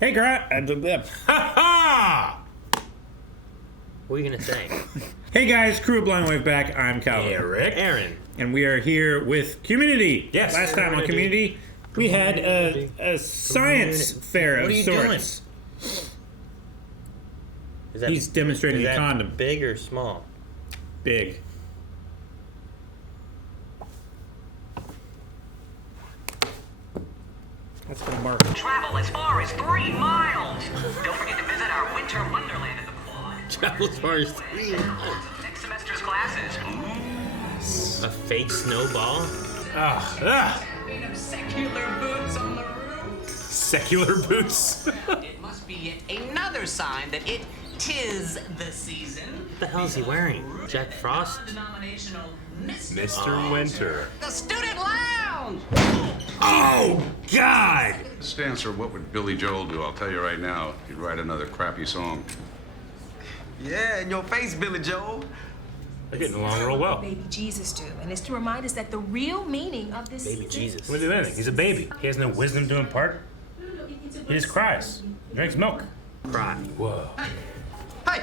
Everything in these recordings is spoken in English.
Hey, Ha ha! What are you gonna say? Hey guys, Crew of Blind Wave back. I'm Calvin. Eric. Aaron. And we are here with Community. Yes. Last time on Community, we had a science fair of What are you sorts. Is that, He's demonstrating is a that condom. big or small? Big. That's gonna mark. Travel as far as 3 miles. Don't forget to visit our winter wonderland in the quad. Travel as far as 3 miles. Next semester's classes. A fake snowball? Secular boots on the roof. Secular boots. It must be yet another sign that it tis the season. What the hell is he wearing? Jack Frost? Non-denominational Mr. Winter. The student lounge. Oh, God! Stancer, what would Billy Joel do? I'll tell you right now, he'd write another crappy song. Yeah, in your face, Billy Joel. They're getting along real well. Baby Jesus do, and it's to remind us that the real meaning of this Baby Jesus. What do you think? He's a baby. He has no wisdom to impart. He just cries. Drinks milk. Cry. Whoa. Hey!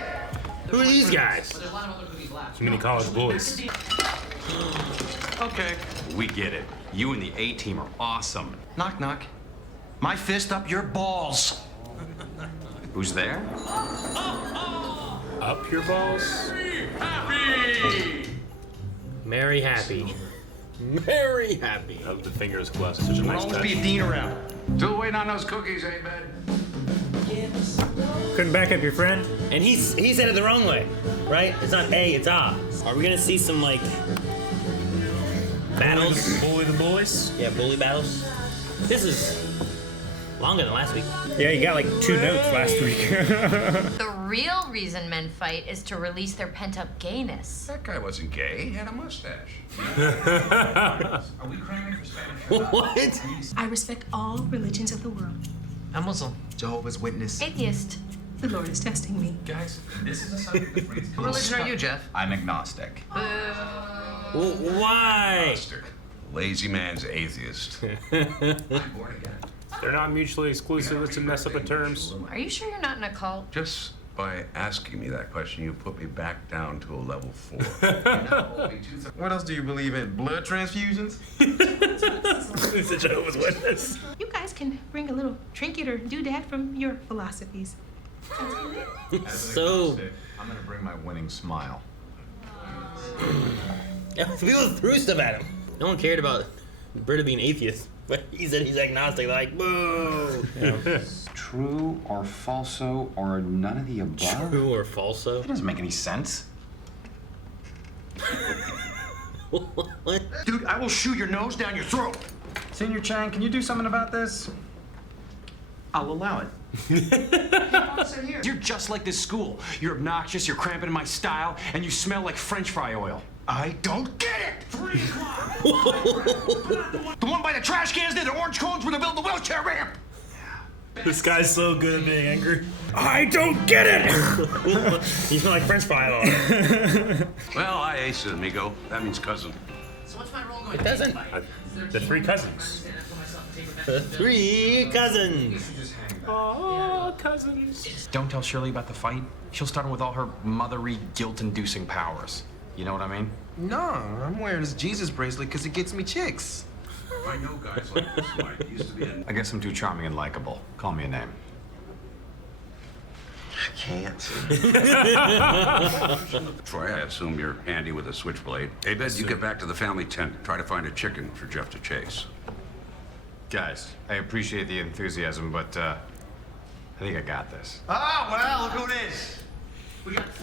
Who are these guys? Too many college boys. Okay, we get it. You and the A-team are awesome. Knock, knock. My fist up your balls. Who's there? Up your balls? Mary Happy. Mary Happy. Oh, the fingers close. Such a nice Always touch. be a dean around. Still waiting on those cookies, eh, bud? Couldn't back up your friend? And he said it the wrong way, right? It's not A, it's A. Are we gonna see some, like, battles? Bully the boys? Yeah, bully battles. This is longer than last week. Yeah, you got like 2 notes last week. The real reason men fight is to release their pent-up gayness. That guy wasn't gay. He had a mustache. Are we cramming for Spanish? What? I respect all religions of the world. I'm Muslim. Jehovah's Witness. Atheist. The Lord is testing me. Guys, this is a subject that brings... What religion are you, Jeff? I'm agnostic. Why? Monster. Lazy man's atheist. I'm born again. They're not mutually exclusive. Let's mess up the terms. Are you sure you're not in a cult? Just by asking me that question, you put me back down to a level 4. What else do you believe in? Blood transfusions? It's a Jehovah's Witness. You guys can bring a little trinket or doodad from your philosophies. So, I'm gonna bring my winning smile. people threw stuff at him. No one cared about Britta being atheist, but he said he's agnostic. Like, boo. True or falso or none of the above? True or falso? That doesn't make any sense. What? Dude, I will shoot your nose down your throat. Senior Chang, can you do something about this? I'll allow it. You're just like this school. You're obnoxious, you're cramping my style, and you smell like French fry oil. I don't get it. 3 o'clock. The one by the trash cans near the orange cones where they built the wheelchair ramp. This guy's so good at being angry. I don't get it! You smell like French fry oil. Well, I ace it, amigo. That means cousin. So what's my role going It doesn't. The 3 cousins. The 3 cousins. Oh, cousins. Don't tell Shirley about the fight. She'll start with all her mothery, guilt-inducing powers. You know what I mean? No, I'm wearing this Jesus bracelet because it gets me chicks. I know guys like this. I used to be in... I guess I'm too charming and likable. Call me a name. I can't. Troy, I assume you're handy with a switchblade. Hey, Ben, you get back to the family tent. Try to find a chicken for Jeff to chase. Guys, I appreciate the enthusiasm, but I think I got this. Oh, well, look who it is.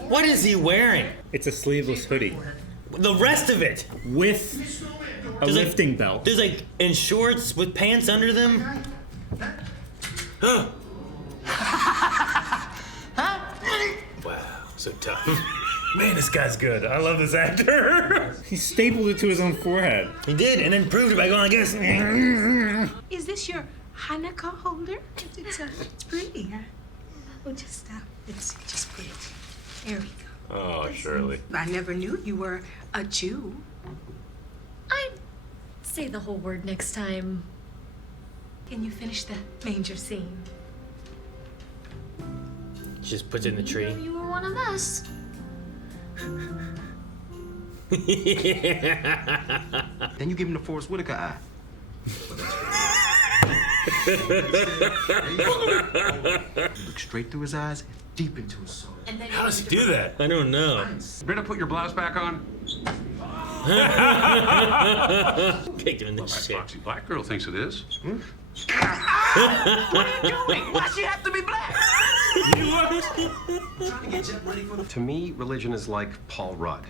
What is he wearing? It's a sleeveless hoodie The rest of it. with a There's lifting belt. There's like in shorts with pants under them. Wow, so tough. Man, this guy's good. I love this actor. He stapled it to his own forehead. He did, and then proved it by going like this. Is this your Hanukkah holder? It's pretty, huh? Well, just let's just put it. There we go. Oh, Shirley. I never knew you were a Jew. I'd say the whole word next time. Can you finish the manger scene? Just puts it in the tree. You were one of us. Then you give him the Forrest Whitaker eye. Look straight through his eyes and deep into his soul. How does he do that? I don't know. Britta, put your blouse back on. Kicked him in the shit. Foxy black girl thinks it is. Why she have to be black? To me, religion is like Paul Rudd.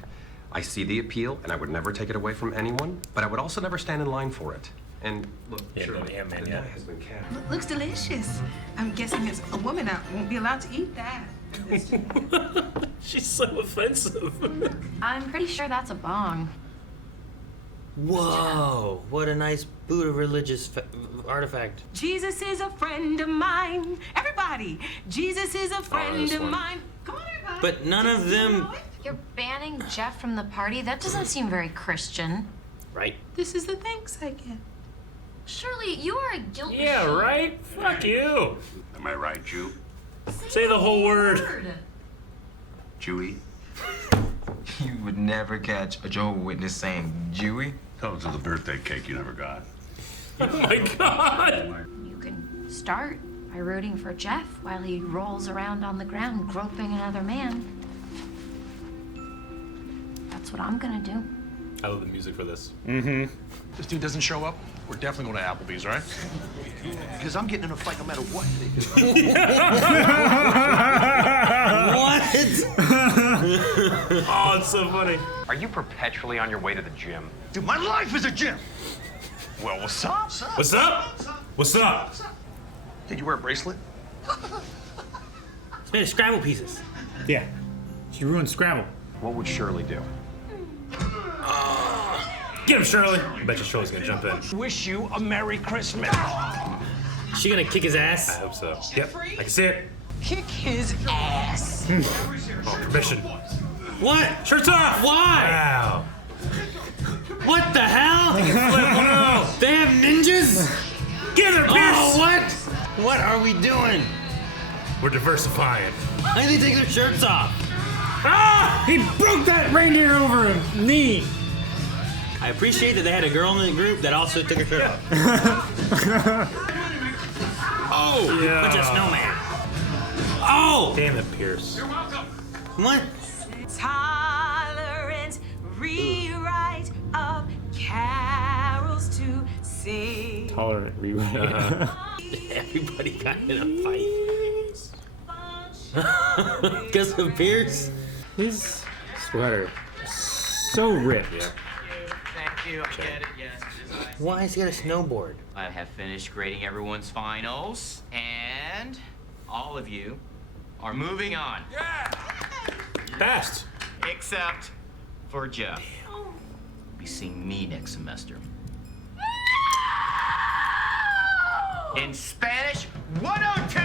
I see the appeal, and I would never take it away from anyone, but I would also never stand in line for it. And look, Shirley, man, the yeah. guy has been cast. Looks delicious. I'm guessing as a woman, I won't be allowed to eat that. She's so offensive. I'm pretty sure that's a bong. Whoa! What a nice Buddha religious artifact. Jesus is a friend of mine. Everybody, Jesus is a friend this of one. mine. Come on, everybody. But none of them. You're banning Jeff from the party? That doesn't seem very Christian. Right. This is the thanks I get. Shirley, you are a guilt Yeah, machine. right? Fuck you. Am I right, Jew? Say the whole word. Jewy? You would never catch a Jehovah's Witness saying Jewy. Tell it to the birthday cake you never got. Oh my god. You can start by rooting for Jeff while he rolls around on the ground groping another man. That's what I'm gonna do. I love the music for this. This dude doesn't show up, we're definitely going to Applebee's, right? Because I'm getting in a fight no matter what they do. What? Oh, it's so funny. Are you perpetually on your way to the gym? Dude, my life is a gym. Well, what's up? What's up? What's up? Did you wear a bracelet? It's made of Scrabble pieces. Yeah. She ruined Scrabble. What would Shirley do? Get him, Shirley. I bet you Shirley's gonna jump in. Wish you a Merry Christmas. She gonna kick his I ass? hope so. Yep, I can see it. Kick his ass. Oh, permission. What? Shirts off! Why? Wow. What the hell? Oh, They have ninjas? get her, Pierce! Oh, what? What are we doing? We're diversifying. Why did they take their shirts off? Ah! He broke that reindeer over a knee. I appreciate that they had a girl in the group that also took her shirt off. Oh! Yeah. Bunch of snowman. Oh! Damn it, Pierce. You're welcome. What? Tolerance, rewrite of carols to sing. Tolerant rewrite. Everybody got in a fight. Because of Pierce? His sweater is so ripped. Thank you, I get it, yes. Why has he got a snowboard? I have finished grading everyone's finals, and all of you are moving on. Passed. Except for Jeff. Be seeing me next semester. In Spanish 102!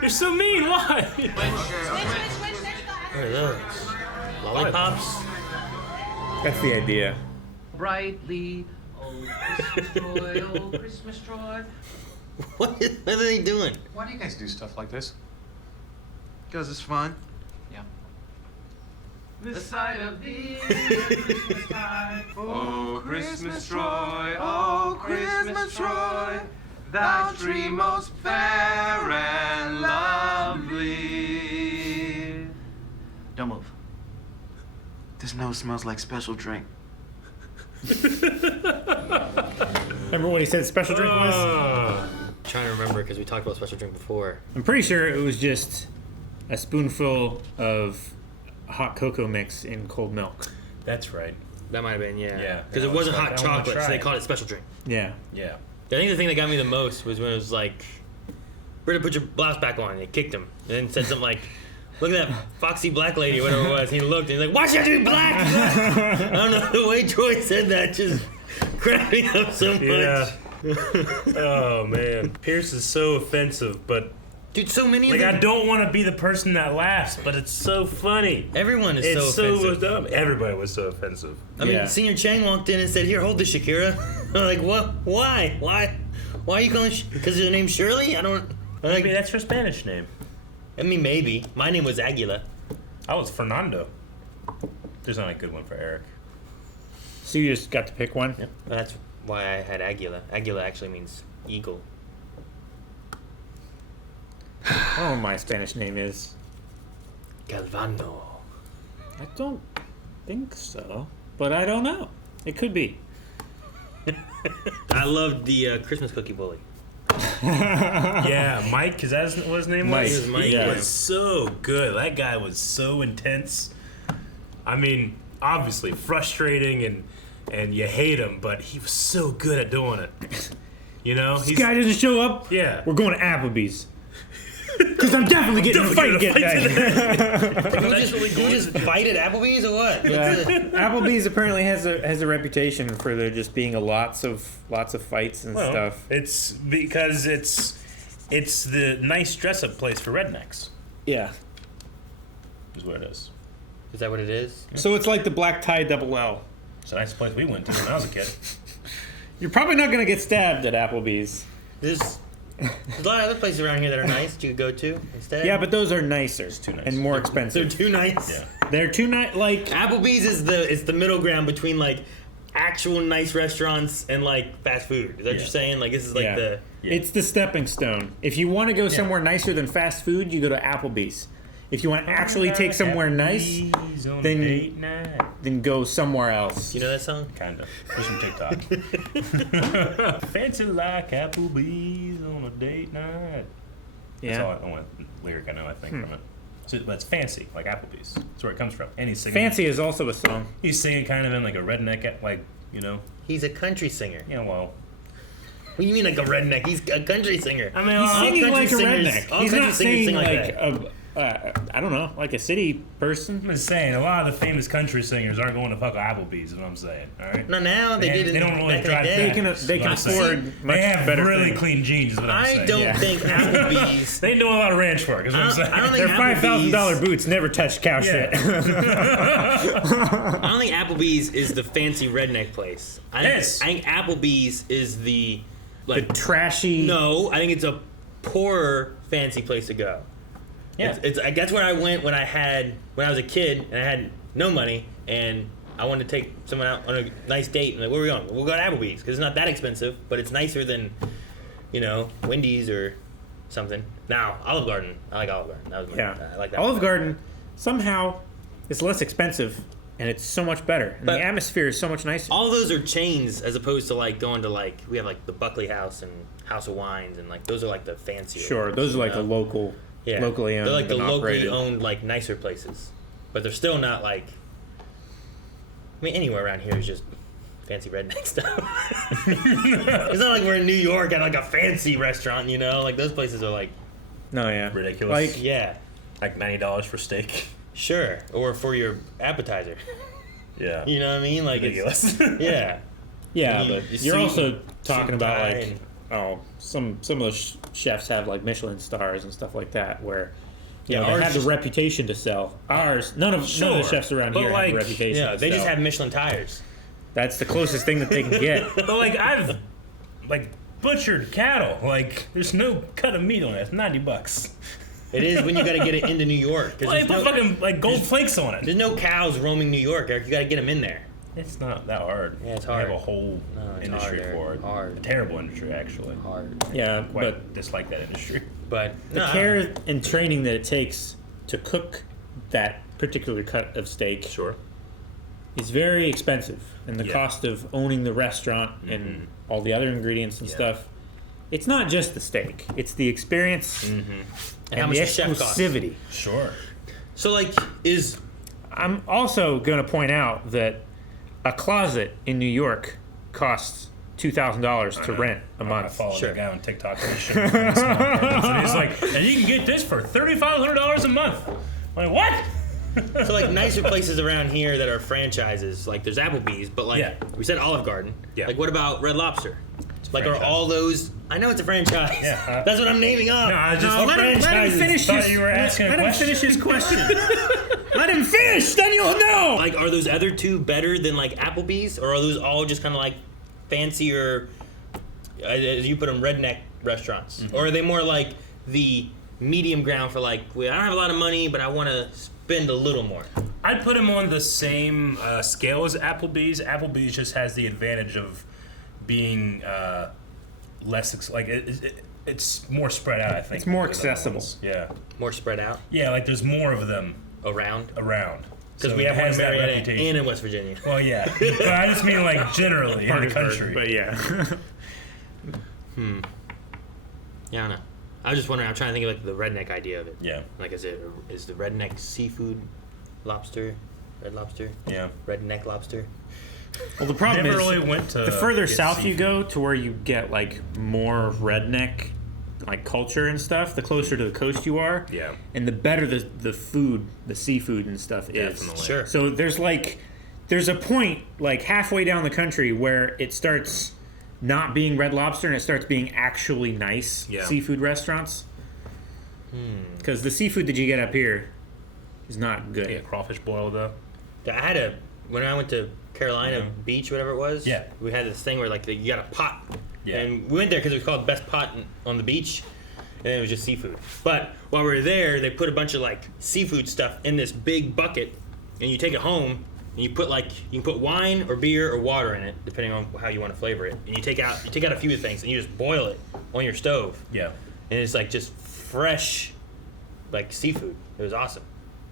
You're so mean, why? What are those? Lollipops? That's the idea. Brightly, oh Christmas joy, oh Christmas joy. What are they doing? Why do you guys do stuff like this? Because it's fun. Yeah. The sight of thee, Christmas time. Oh, Christmas Troy, oh, Christmas Troy, thou tree most fair and lovely. Don't move. This nose smells like special drink. Remember what he said special drink was? I'm trying to remember because we talked about special drink before. I'm pretty sure it was just a spoonful of hot cocoa mix in cold milk. That's right. That might have been, yeah. Yeah. Because it wasn't hot I wanna chocolate, so try they it. called it special drink. Yeah. Yeah. I think the thing that got me the most was when it was like, Britta, put your blouse back on. And they kicked him. And then said something like, look at that foxy black lady, whatever it was. He looked and he's like, why should I do black? I don't know, the way Troy said that just cracked me up so much. Yeah. Oh, man. Pierce is so offensive, but Dude, so many like of them. I don't want to be the person that laughs, but it's so funny. Everyone is It's so offensive. dumb. Everybody was so offensive. I mean, Senior Chang walked in and said, here, hold this, Shakira. I'm like, what? Why? Why are you calling because her name's Shirley? I don't... Maybe that's her Spanish name. I mean, maybe. My name was Aguila. I was Fernando. There's not a good one for Eric. So you just got to pick one? Yep. That's why I had Aguila. Aguila actually means eagle. I don't know what my Spanish name is. Galvano. I don't think so, but I don't know. It could be. I loved the Christmas cookie bully. Yeah, Mike, is that what his name Mike. was? Mike, He yeah. was so good. That guy was so intense. I mean, obviously frustrating and you hate him, but he was so good at doing it. You know? This guy doesn't show up? Yeah. We're going to Applebee's. Because I'm definitely getting in a fight again. Can we just fight at Applebee's or what? Yeah. Applebee's apparently has a reputation for there just being lots of fights and stuff. It's because it's the nice dress-up place for rednecks. Yeah. Is what it is. Is that what it is? So it's like the Black Tie Double L. It's a nice place we went to when I was a kid. You're probably not going to get stabbed at Applebee's. There's a lot of other places around here that are nice that you could go to instead. Yeah, but those are nicer too nice. and more expensive. They're too nice. Yeah. They're too nice. Like Applebee's is the middle ground between like actual nice restaurants and like fast food. Is that what you're saying? Like this is like the It's the stepping stone. If you want to go somewhere nicer than fast food, you go to Applebee's. If you want to actually take somewhere nice, then go somewhere else. You know that song? Kind of. There's some TikTok. Fancy like Applebee's on a date night. Yeah. That's all the only lyric I know, I think, from it. So, but it's fancy, like Applebee's. That's where it comes from. And he's singing. Fancy is also a song. He's singing kind of in like a redneck, like, you know. He's a country singer. Yeah, well. What do you mean like a redneck? He's a country singer. I mean, He's all singing country like a singers- redneck. all He's country not singers singing sing like I don't know, like a city person. I'm just saying, a lot of the famous country singers aren't going to fuck Applebee's, is what I'm saying. All right. No, now they did. They don't really back in the drive. day. They can afford much They have better really things. clean jeans, is what I'm saying. I don't think Applebee's. They do a lot of ranch work, is what I'm saying. I don't think Their $5,000 boots never touch cow shit. I don't think Applebee's is the fancy redneck place. I think Applebee's is the like the trashy. No, I think it's a poorer fancy place to go. Yeah, it's that's where I went when I was a kid and I had no money and I wanted to take someone out on a nice date and like, where are we going? We'll go to Applebee's because it's not that expensive, but it's nicer than, you know, Wendy's or something. Now Olive Garden, I like Olive Garden. That was I like that. Olive Garden somehow is less expensive and it's so much better and But the atmosphere is so much nicer. all those are chains as opposed to like going to like we have like the Buckley House and House of Wines and like those are like the fancier Sure, ones, those are you like know? a locally owned. They're like the and locally operated. owned like nicer places, but they're still not like. I mean, anywhere around here is just fancy redneck stuff. It's not like we're in New York at like a fancy restaurant, you know. Like those places are like. No, yeah, ridiculous. Like like $90 for steak. Sure, or for your appetizer. Yeah. You know what I mean? Like ridiculous. Yeah. Yeah, You- but you you're see- also talking about tie like some of those chefs have like Michelin stars and stuff like that where you know, they have the reputation to sell. Ours, none of the chefs around but here like, have a reputation. Yeah, to they just sell. have Michelin tires. That's the closest thing that they can get. But like I've like butchered cattle. Like there's no cut of meat on it. It's $90. It is when you got to get it into New York. Well, they put fucking like gold flakes on it. There's no cows roaming New York, Eric. You got to get them in there. It's not that hard. Yeah, it's They hard. have a whole it's industry hard, for it. hard. A terrible industry, actually. Hard. Yeah, Quite dislike that industry. But the care and training that it takes to cook that particular cut of steak is very expensive, and the cost of owning the restaurant and all the other ingredients and stuff. It's not just the steak; it's the experience and how much the the chef costs. exclusivity. Sure. So, like, I'm also going to point out that a closet in New York costs $2,000 to rent a month. I follow that guy on TikTok. And he's like, and you can get this for $3,500 a month. I'm like, what? So like nicer places around here that are franchises, like there's Applebee's, but like we said Olive Garden. Yeah. Like what about Red Lobster? Like are all those? I know it's a franchise. Yeah. That's what I'm naming up. No, I just let him finish thought his. you were asking a let him question. finish his question. Let him finish, then you'll know. Like are those other two better than like Applebee's, or are those all just kind of like fancier, as you put them, redneck restaurants, or are they more like the medium ground for like, I don't have a lot of money, but I want to spend a little more. I'd put him on the same scale as Applebee's. Applebee's just has the advantage of being less it's more spread out. I think it's more accessible. Yeah, more spread out. Yeah, like there's more of them around. Because we have one in Marietta and in West Virginia. Well, yeah, but I just mean like generally in the country. But yeah. Yeah, I don't know. I was just wondering. I'm trying to think of like the redneck idea of it. Yeah. Like, is the redneck seafood lobster, red lobster? Yeah. Redneck lobster. Well, the problem Never is really went to the further get south you seafood. go to where you get like more redneck like culture and stuff, the closer to the coast you are. Yeah. And the better the food, the seafood and stuff is. Definitely. Sure. So there's a point like halfway down the country where it starts not being Red Lobster and it starts being actually nice seafood restaurants. Because the seafood that you get up here is not good. Yeah, crawfish boil though. Yeah, when I went to Carolina Beach, whatever it was. Yeah. We had this thing where like you got a pot. Yeah. And we went there because it was called Best Pot on the beach, and it was just seafood. But while we were there, they put a bunch of like seafood stuff in this big bucket, and you take it home, and you put you can put wine or beer or water in it, depending on how you want to flavor it. And you take out a few things, and you just boil it on your stove. Yeah. And it's like just fresh, like seafood. It was awesome.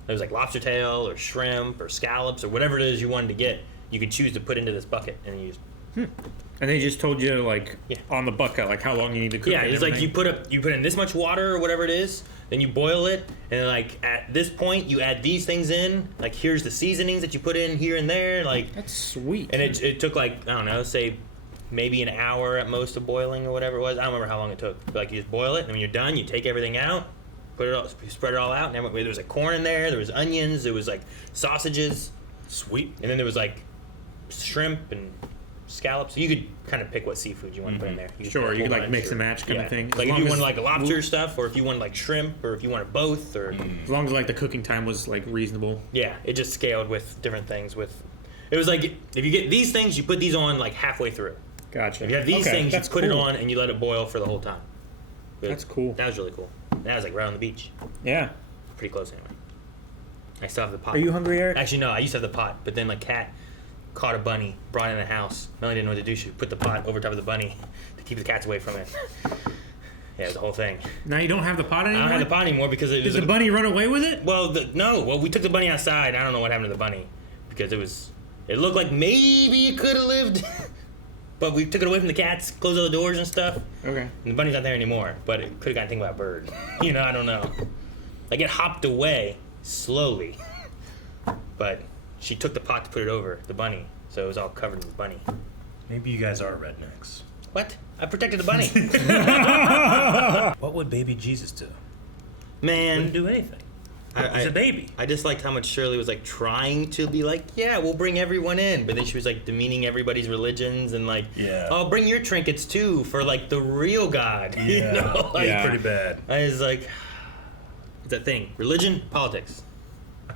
It was like lobster tail or shrimp or scallops or whatever it is you wanted to get. You could choose to put into this bucket, and you just. And they just told you like on the bucket like how long you need to cook. Yeah, it and it's like everything. you put in this much water or whatever it is, then you boil it, and then like at this point you add these things in. Like here's the seasonings that you put in here and there. Like that's sweet. And it took like I don't know, say maybe an hour at most of boiling or whatever it was. I don't remember how long it took. But like you just boil it, and when you're done, you take everything out, spread it all out, and there was like corn in there, there was onions, there was like sausages, sweet, and then there was like shrimp and scallops. You could kind of pick what seafood you want to put in there. You could like mix and match kind of thing. Like if you wanted like lobster stuff, or if you wanted like shrimp, or if you wanted both, or as long as like the cooking time was like reasonable. Yeah, it just scaled with different things. It was like if you get these things, you put these on like halfway through. Gotcha. If you have these things, you put it cool. on and you let it boil for the whole time. That's cool. That was really cool. That was like right on the beach. Yeah. Pretty close anyway. I still have the pot. Are you hungry, Eric? Actually, no. I used to have the pot, but then like Kat caught a bunny, brought it in the house. Melanie didn't know what to do. She put the pot over top of the bunny to keep the cats away from it. Yeah, it was the whole thing. Now you don't have the pot anymore? I don't have the pot anymore because it was... Did the bunny run away with it? Well, no. Well, we took the bunny outside. I don't know what happened to the bunny because it looked like maybe it could have lived. But we took it away from the cats, closed all the doors and stuff. Okay. And the bunny's not there anymore, but it could have gotten a thing about a bird. I don't know. Like it hopped away slowly. But she took the pot to put it over the bunny, so it was all covered in the bunny. Maybe you guys are rednecks. What? I protected the bunny. What would baby Jesus do? Man. Wouldn't do anything. He's a baby. I just liked how much Shirley was like trying to be like, yeah, we'll bring everyone in, but then she was like demeaning everybody's religions and like, oh, bring your trinkets too for like the real God. Yeah, pretty bad. I was like, it's that thing, religion, politics,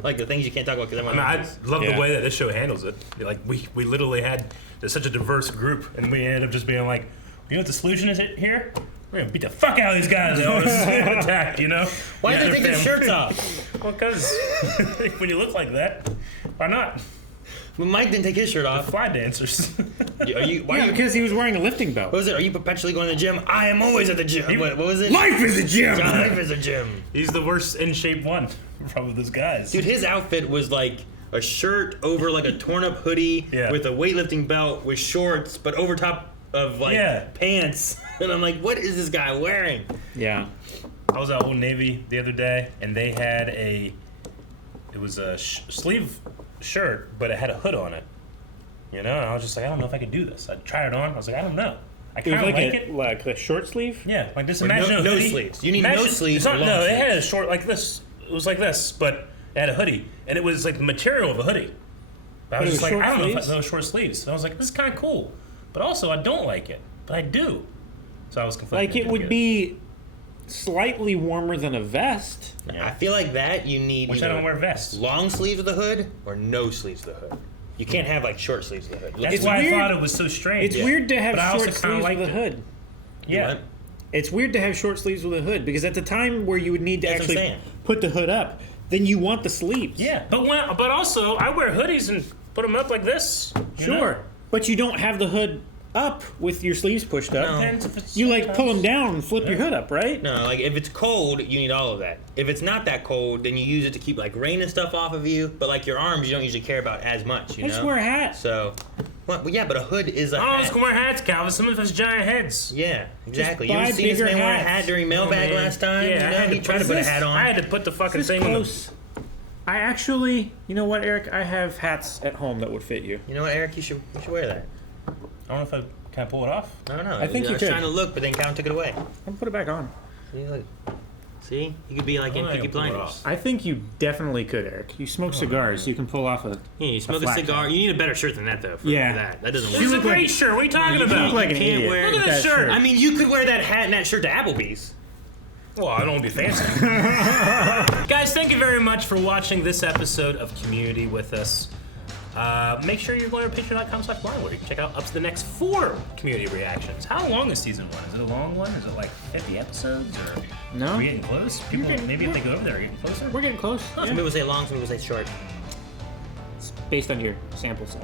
like the things you can't talk about because I love the way that this show handles it. Like we literally had such a diverse group, and we ended up just being like, you know what the solution is here? We're gonna beat the fuck out of these guys that always attack, Why did they take their shirts off? Well, because when you look like that, why not? Well, Mike didn't take his shirt off. The fly dancers. Because he was wearing a lifting belt. What was it? Are you perpetually going to the gym? I am always at the gym. What was it? Life is a gym! Life is a gym. He's the worst in shape one from those guys. Dude, his outfit was like a shirt over like a torn up hoodie with a weightlifting belt with shorts, but over top of like pants. And I'm like, what is this guy wearing? Yeah. I was at Old Navy the other day, and they had it was a sleeve shirt, but it had a hood on it. And I was just like, I don't know if I could do this. I tried it on. I was like, I don't know. I kind of like it. Like a short sleeve? Yeah, like this. Or Imagine no a hoodie. sleeves. You need no sleeves. No, it had a short like this. It was like this, but it had a hoodie, and it was like the material of a hoodie. But I was just like, I don't know if those short sleeves. And I was like, this is kind of cool, but also I don't like it, but I do. So I was conflicted. Like it would be slightly warmer than a vest. Yeah. I feel like that you need. Which I don't wear vests. Long sleeves of the hood or no sleeves of the hood. You can't have like short sleeves of the hood. That's why I thought it was so strange. It's weird to have but short sleeves with a hood. Yeah. It's weird to have short sleeves with a hood because at the time where you would need to That's what I'm actually saying. put the hood up, then you want the sleeves. Yeah, but also I wear hoodies and put them up like this. Sure, but you don't have the hood up with your sleeves pushed up. No. You like pull them down and flip your hood up, right? No, like if it's cold, you need all of that. If it's not that cold, then you use it to keep like rain and stuff off of you. But like your arms, you don't usually care about as much. You Just know? wear a hat. So, well, yeah, but a hood is a Oh, hat. let's wear hats, Calvin. Some of us giant heads. Yeah, exactly. Just You ever buy see this bigger man wear a hats. hat during mailbag last time? Yeah, you know, I had he tried to put a hat on. I had to put the fucking This is thing on. close. I actually, you know what, Eric? I have hats at home that would fit you. You know what, Eric? You should wear that. I don't know if I can pull it off. I don't know. I think you was could. trying to look, but then Calvin took it away. I'll put it back on. See, look. See, you could be like in I Peaky can pull it Blinders. off. I think you definitely could, Eric. You smoke cigars, you can pull off a. Yeah, you smoke a flat cigar. top. You need a better shirt than that, though. For Yeah. that. That doesn't This work. is a look like- great shirt. What are you talking You about? look like an can't idiot. wear Look at with this that shirt. I mean, you could wear that hat and that shirt to Applebee's. Well, I don't want to be fancy. Guys, thank you very much for watching this episode of Community with us. Make sure you're going to patreon.com/blind where you can check out up to the next 4 community reactions. How long is season 1? Is it a long one? Is it like 50 episodes? Or No. are we getting close? People, getting- maybe if they go over there, are getting closer? We're getting close. Some people say long, some people say short. It's based on your sample size.